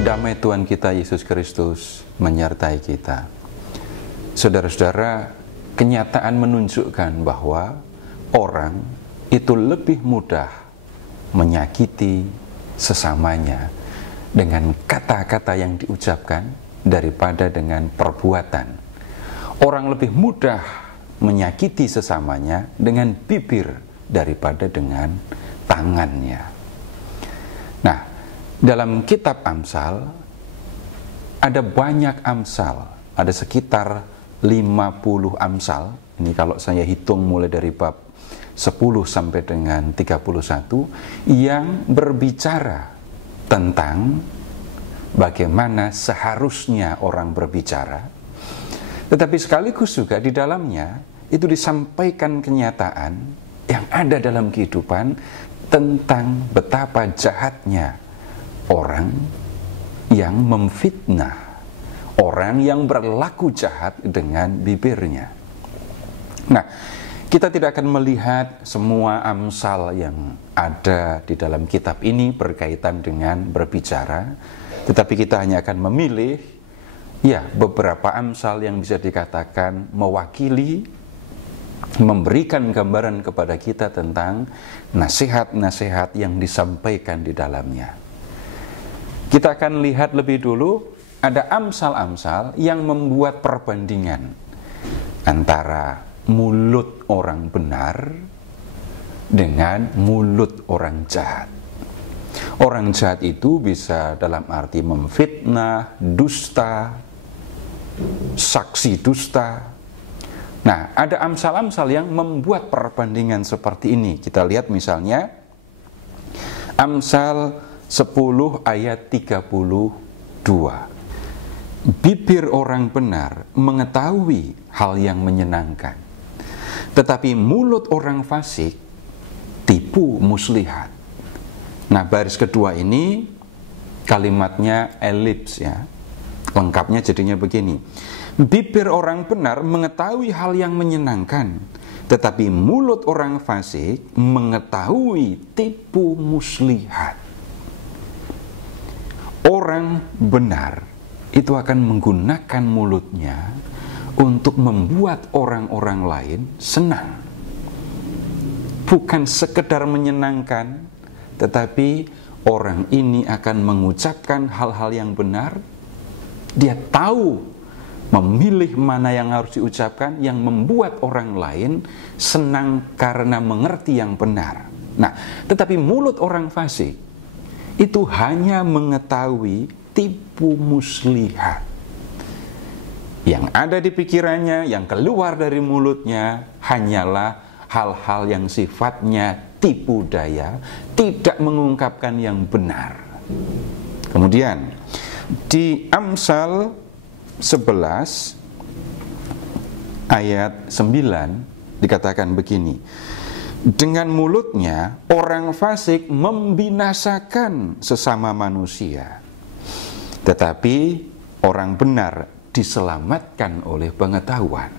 Damai Tuhan kita Yesus Kristus menyertai kita. Saudara-saudara, kenyataan menunjukkan bahwa orang itu lebih mudah menyakiti sesamanya dengan kata-kata yang diucapkan daripada dengan perbuatan. Orang lebih mudah menyakiti sesamanya dengan bibir daripada dengan tangannya. Nah, dalam kitab Amsal ada banyak Amsal, ada sekitar 50 Amsal. Ini kalau saya hitung mulai dari bab 10 sampai dengan 31 yang berbicara tentang bagaimana seharusnya orang berbicara. Tetapi sekaligus juga di dalamnya itu disampaikan kenyataan yang ada dalam kehidupan tentang betapa jahatnya orang yang memfitnah, orang yang berlaku jahat dengan bibirnya. Nah, kita tidak akan melihat semua Amsal yang ada di dalam kitab ini berkaitan dengan berbicara, tetapi kita hanya akan memilih beberapa Amsal yang bisa dikatakan mewakili, memberikan gambaran kepada kita tentang nasihat-nasihat yang disampaikan di dalamnya. Kita akan lihat lebih dulu, ada Amsal-Amsal yang membuat perbandingan antara mulut orang benar dengan mulut orang jahat. Orang jahat itu bisa dalam arti memfitnah, dusta, saksi dusta. Nah, ada Amsal-Amsal yang membuat perbandingan seperti ini. Kita lihat misalnya Amsal 10 ayat 32. Bibir orang benar mengetahui hal yang menyenangkan, tetapi mulut orang fasik tipu muslihat. Nah, baris kedua ini kalimatnya elips ya. Lengkapnya jadinya begini. Bibir orang benar mengetahui hal yang menyenangkan, tetapi mulut orang fasik mengetahui tipu muslihat. Orang benar itu akan menggunakan mulutnya untuk membuat orang-orang lain senang. Bukan sekedar menyenangkan, tetapi orang ini akan mengucapkan hal-hal yang benar. Dia tahu memilih mana yang harus diucapkan, yang membuat orang lain senang karena mengerti yang benar. Nah, tetapi mulut orang fasik itu hanya mengetahui tipu muslihat. Yang ada di pikirannya, yang keluar dari mulutnya hanyalah hal-hal yang sifatnya tipu daya, tidak mengungkapkan yang benar. Kemudian di Amsal 11 ayat 9 dikatakan begini. Dengan mulutnya orang fasik membinasakan sesama manusia, tetapi orang benar diselamatkan oleh pengetahuan.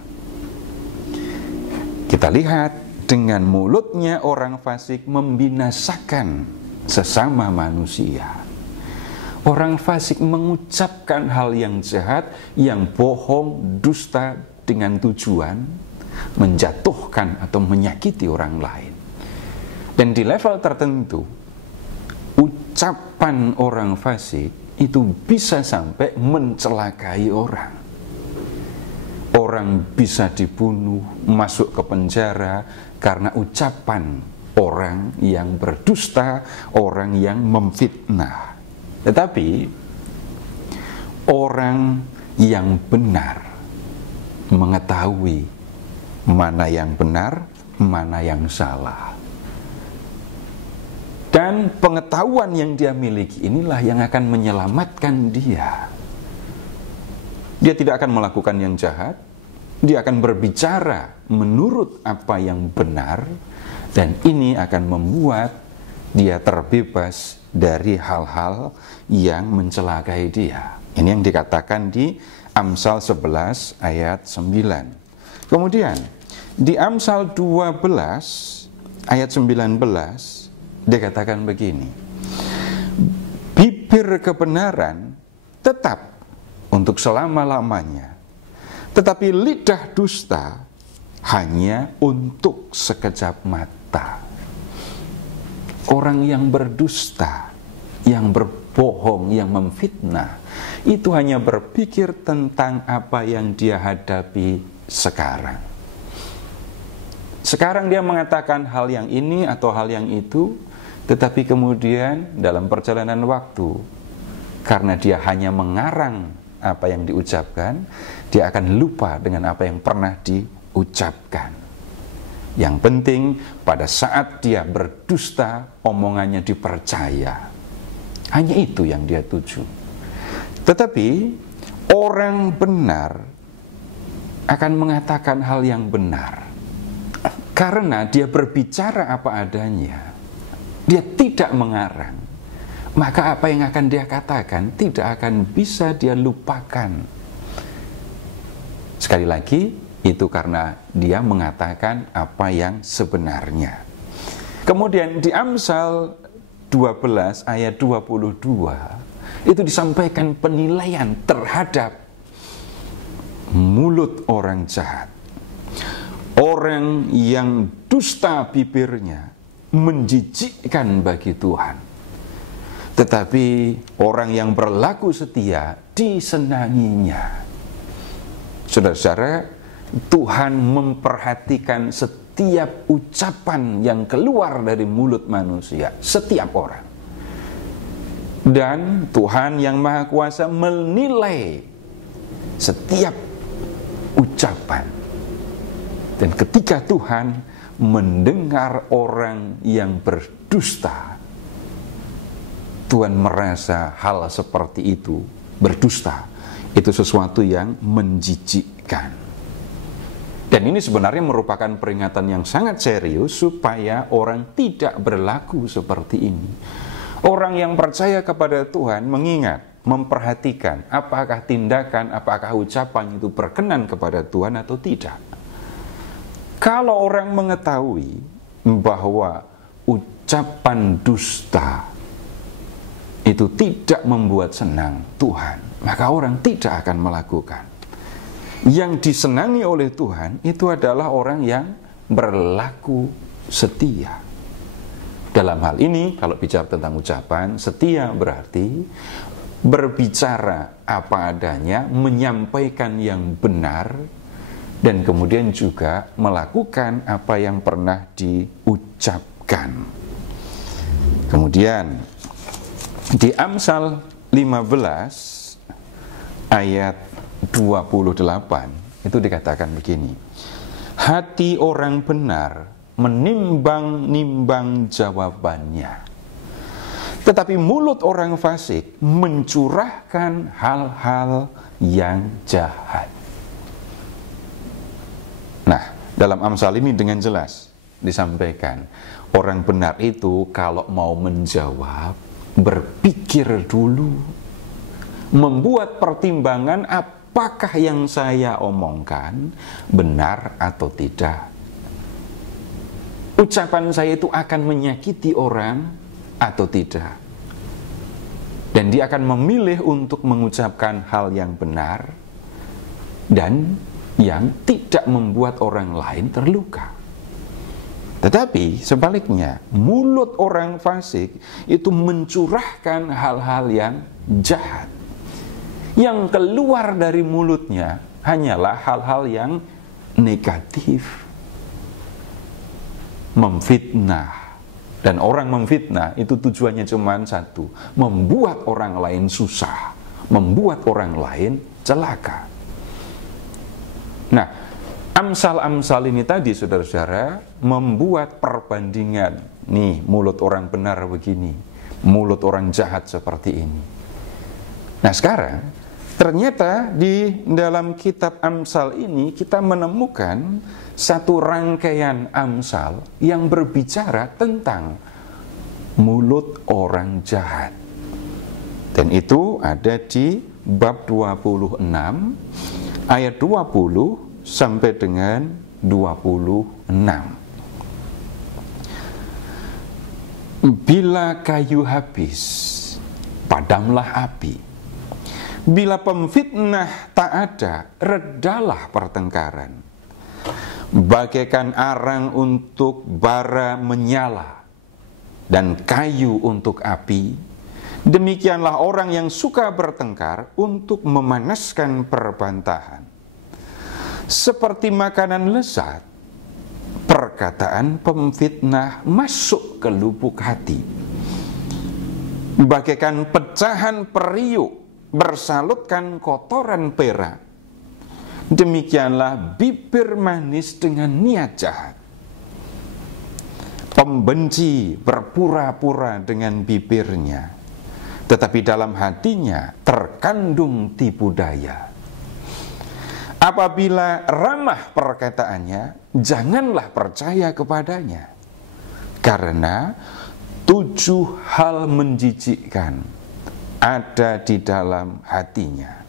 Kita lihat, dengan mulutnya orang fasik membinasakan sesama manusia. Orang fasik mengucapkan hal yang jahat, yang bohong, dusta dengan tujuan menjatuhkan atau menyakiti orang lain. Dan di level tertentu, ucapan orang fasik itu bisa sampai mencelakai orang. Orang bisa dibunuh, masuk ke penjara karena ucapan orang yang berdusta, orang yang memfitnah. Tetapi orang yang benar mengetahui mana yang benar, mana yang salah. Dan pengetahuan yang dia miliki inilah yang akan menyelamatkan dia. Dia tidak akan melakukan yang jahat, dia akan berbicara menurut apa yang benar, dan ini akan membuat dia terbebas dari hal-hal yang mencelakai dia. Ini yang dikatakan di Amsal 11 ayat 9. Kemudian di Amsal 12 ayat 19, dia katakan begini, bibir kebenaran tetap untuk selama-lamanya, tetapi lidah dusta hanya untuk sekejap mata. Orang yang berdusta, yang berbohong, yang memfitnah, itu hanya berpikir tentang apa yang dia hadapi sekarang. Sekarang dia mengatakan hal yang ini atau hal yang itu, tetapi kemudian dalam perjalanan waktu, karena dia hanya mengarang apa yang diucapkan, dia akan lupa dengan apa yang pernah diucapkan. Yang penting pada saat dia berdusta, omongannya dipercaya. Hanya itu yang dia tuju. Tetapi orang benar akan mengatakan hal yang benar karena dia berbicara apa adanya. Dia tidak mengarang. Maka apa yang akan dia katakan tidak akan bisa dia lupakan. Sekali lagi, itu karena dia mengatakan apa yang sebenarnya. Kemudian di Amsal 12 ayat 22 itu disampaikan penilaian terhadap mulut orang jahat. Orang yang dusta bibirnya menjijikkan bagi Tuhan, tetapi orang yang berlaku setia disenanginya. Saudara-saudara, Tuhan memperhatikan setiap ucapan yang keluar dari mulut manusia, setiap orang. Dan Tuhan yang Maha Kuasa menilai setiap ucapan. Dan ketika Tuhan mendengar orang yang berdusta, Tuhan merasa hal seperti itu, berdusta, itu sesuatu yang menjijikkan. Dan ini sebenarnya merupakan peringatan yang sangat serius supaya orang tidak berlaku seperti ini. Orang yang percaya kepada Tuhan mengingat, memperhatikan apakah tindakan, apakah ucapan itu berkenan kepada Tuhan atau tidak. Kalau orang mengetahui bahwa ucapan dusta itu tidak membuat senang Tuhan, maka orang tidak akan melakukan. Yang disenangi oleh Tuhan itu adalah orang yang berlaku setia. Dalam hal ini, kalau bicara tentang ucapan, setia berarti berbicara apa adanya, menyampaikan yang benar, dan kemudian juga melakukan apa yang pernah diucapkan. Kemudian di Amsal 15 ayat 28 itu dikatakan begini, hati orang benar menimbang-nimbang jawabannya, tetapi mulut orang fasik mencurahkan hal-hal yang jahat. Nah, dalam Amsal ini dengan jelas disampaikan, orang benar itu kalau mau menjawab, berpikir dulu, membuat pertimbangan apakah yang saya omongkan benar atau tidak. Ucapan saya itu akan menyakiti orang atau tidak. Dan dia akan memilih untuk mengucapkan hal yang benar dan yang tidak membuat orang lain terluka. Tetapi sebaliknya, mulut orang fasik itu mencurahkan hal-hal yang jahat. Yang keluar dari mulutnya hanyalah hal-hal yang negatif, memfitnah. Dan orang memfitnah itu tujuannya cuma satu, membuat orang lain susah, membuat orang lain celaka. Nah, Amsal-amsal ini tadi, saudara-saudara, membuat perbandingan. Nih, mulut orang benar begini, mulut orang jahat seperti ini. Nah, sekarang, ternyata di dalam kitab Amsal ini, kita menemukan satu rangkaian Amsal yang berbicara tentang mulut orang jahat. Dan itu ada di bab 26, ayat 20 sampai dengan 26. Bila kayu habis, padamlah api. Bila pemfitnah tak ada, redalah pertengkaran. Bagaikan arang untuk bara menyala dan kayu untuk api, demikianlah orang yang suka bertengkar untuk memanaskan perbantahan. Seperti makanan lezat, perkataan pemfitnah masuk ke lubuk hati. Bagaikan pecahan periuk bersalutkan kotoran perak, demikianlah bibir manis dengan niat jahat. Pembenci berpura-pura dengan bibirnya, tetapi dalam hatinya terkandung tipu daya. Apabila ramah perkataannya, janganlah percaya kepadanya, karena 7 hal menjijikkan ada di dalam hatinya.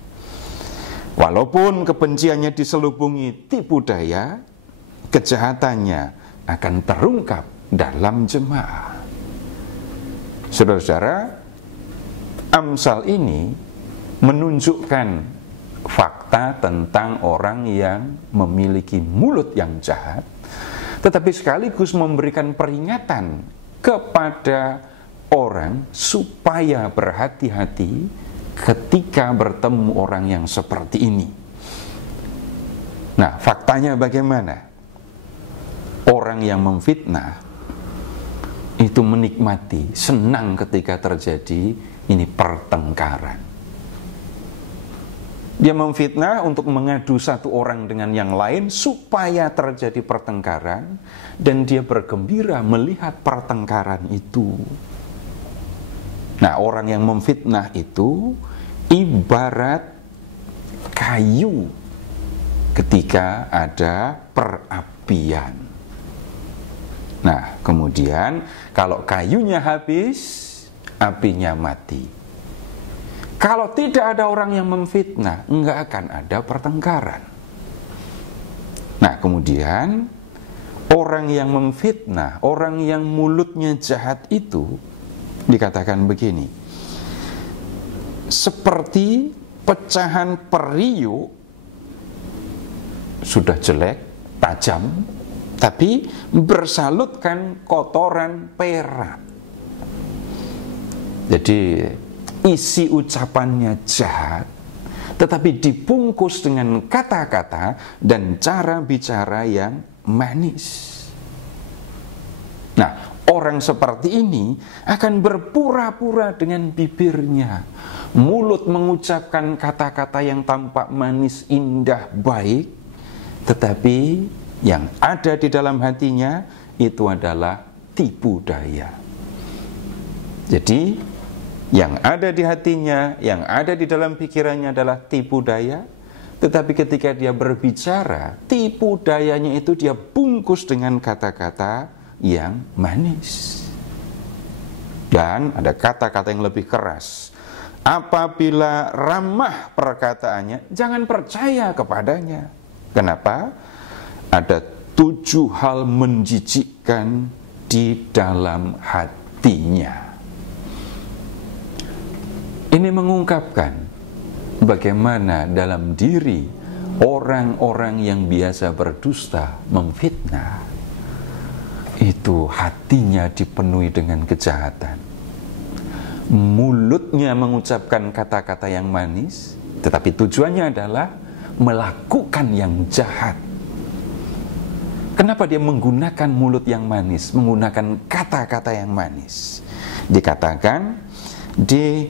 Walaupun kebenciannya diselubungi tipu daya, kejahatannya akan terungkap dalam jemaah. Saudara-saudara, Amsal ini menunjukkan fakta tentang orang yang memiliki mulut yang jahat, tetapi sekaligus memberikan peringatan kepada orang supaya berhati-hati ketika bertemu orang yang seperti ini. Nah, faktanya bagaimana? Orang yang memfitnah itu menikmati, senang ketika terjadi ini pertengkaran. Dia memfitnah untuk mengadu satu orang dengan yang lain supaya terjadi pertengkaran, dan dia bergembira melihat pertengkaran itu. Nah, orang yang memfitnah itu ibarat kayu ketika ada perapian. Nah, kemudian kalau kayunya habis, apinya mati. Kalau tidak ada orang yang memfitnah, enggak akan ada pertengkaran. Nah, kemudian orang yang memfitnah, orang yang mulutnya jahat itu dikatakan begini, seperti pecahan periuk, sudah jelek, tajam, tapi bersalutkan kotoran perak. Jadi isi ucapannya jahat, tetapi dibungkus dengan kata-kata dan cara bicara yang manis. Nah, orang seperti ini akan berpura-pura dengan bibirnya, mulut mengucapkan kata-kata yang tampak manis, indah, baik, tetapi yang ada di dalam hatinya itu adalah tipu daya. Jadi yang ada di hatinya, yang ada di dalam pikirannya adalah tipu daya, tetapi ketika dia berbicara, tipu dayanya itu dia bungkus dengan kata-kata yang manis. Dan ada kata-kata yang lebih keras. Apabila ramah perkataannya, jangan percaya kepadanya. Kenapa? Ada 7 hal menjijikkan di dalam hatinya. Ini mengungkapkan bagaimana dalam diri orang-orang yang biasa berdusta, memfitnah, itu hatinya dipenuhi dengan kejahatan. Mulutnya mengucapkan kata-kata yang manis, tetapi tujuannya adalah melakukan yang jahat. Kenapa dia menggunakan mulut yang manis, menggunakan kata-kata yang manis? Dikatakan di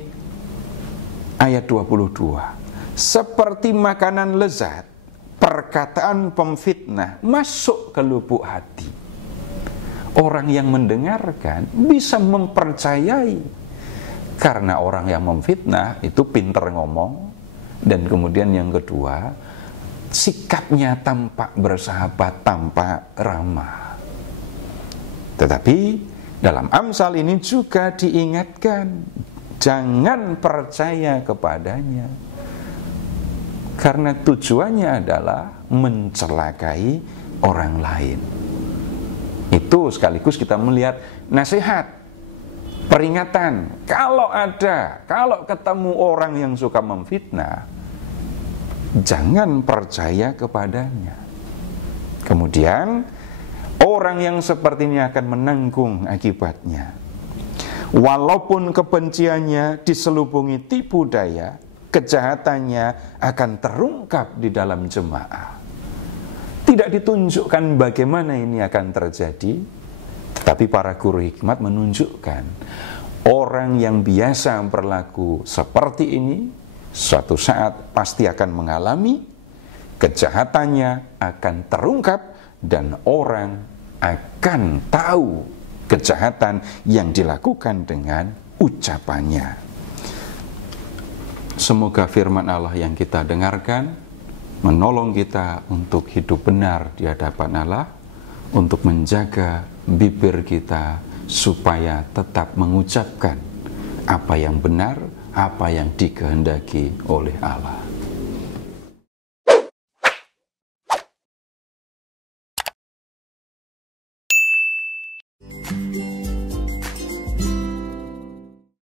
ayat 22, seperti makanan lezat, perkataan pemfitnah masuk ke lubuk hati. Orang yang mendengarkan bisa mempercayai, karena orang yang memfitnah itu pintar ngomong, dan kemudian yang kedua, sikapnya tampak bersahabat, tampak ramah. Tetapi dalam Amsal ini juga diingatkan, jangan percaya kepadanya, karena tujuannya adalah mencelakai orang lain. Itu sekaligus kita melihat nasihat Peringatan, kalau ketemu orang yang suka memfitnah, jangan percaya kepadanya. Kemudian orang yang seperti ini akan menanggung akibatnya. Walaupun kebenciannya diselubungi tipu daya, kejahatannya akan terungkap di dalam jemaah. Tidak ditunjukkan bagaimana ini akan terjadi, tetapi para guru hikmat menunjukkan orang yang biasa berlaku seperti ini suatu saat pasti akan mengalami kejahatannya akan terungkap dan orang akan tahu kejahatan yang dilakukan dengan ucapannya. Semoga firman Allah yang kita dengarkan menolong kita untuk hidup benar di hadapan Allah, untuk menjaga bibir kita supaya tetap mengucapkan apa yang benar, apa yang dikehendaki oleh Allah.